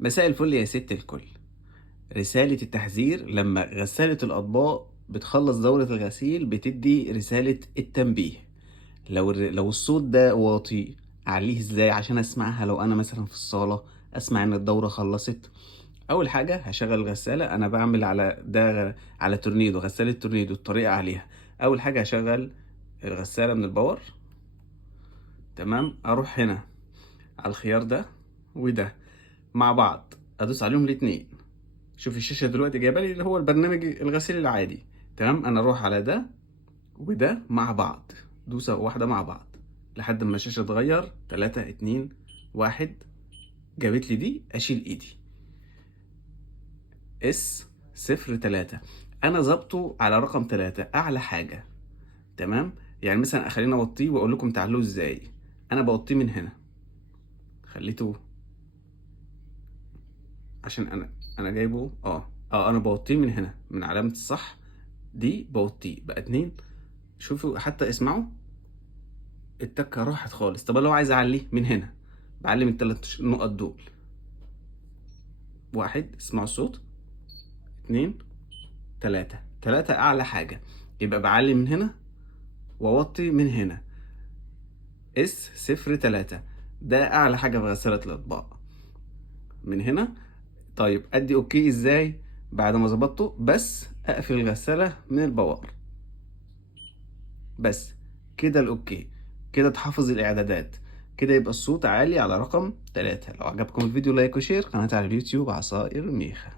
مساء الفل يا ست الكل. رسالة التحذير لما غسالة الأطباق بتخلص دورة الغسيل بتدي رسالة التنبيه. لو الصوت ده واطي، أعليه ازاي عشان أسمعها؟ لو أنا مثلا في الصالة أسمع إن الدورة خلصت. أول حاجة هشغل الغسالة، أنا بعمل على ده على تورنيدو، غسالة تورنيدو الطريقة عليها. أول حاجة هشغل الغسالة من الباور. تمام، أروح هنا على الخيار ده وده مع بعض، أدوس عليهم الاتنين. شوف الشاشة دلوقتي جايبه لي اللي هو البرنامج الغسيل العادي. تمام، انا اروح على ده وده مع بعض، دوسة واحدة مع بعض لحد ما الشاشة تغير 3 2 1. جابت لي دي، اشيل ايدي. اس 03، انا ظبطه على رقم 3 اعلى حاجة. تمام، يعني مثلا خلينا اوطيه واقول لكم تعالوا ازاي. انا بوطيه من هنا، خليته عشان انا جايبه انا بوطيه من هنا من علامة الصح دي، بوطيه بقى 2. شوفوا حتى اسمعوا، التكة راحت خالص. طب لو عايز اعليه من هنا، بعلي من الثلاث نقط دول. 1، اسمعوا الصوت. 2، 3. 3 اعلى حاجة، يبقى بعلي من هنا واوطي من هنا. اس 03، ده اعلى حاجة في غسالة الاطباق من هنا. طيب ادي اوكي ازاي؟ بعد ما ظبطته بس اقفل الغسالة من البوار بس. كده الاوكي، كده تحفظ الاعدادات، كده يبقى الصوت عالي على رقم 3. لو عجبكم الفيديو لايك وشير، قناتي على اليوتيوب عصائر ميخا.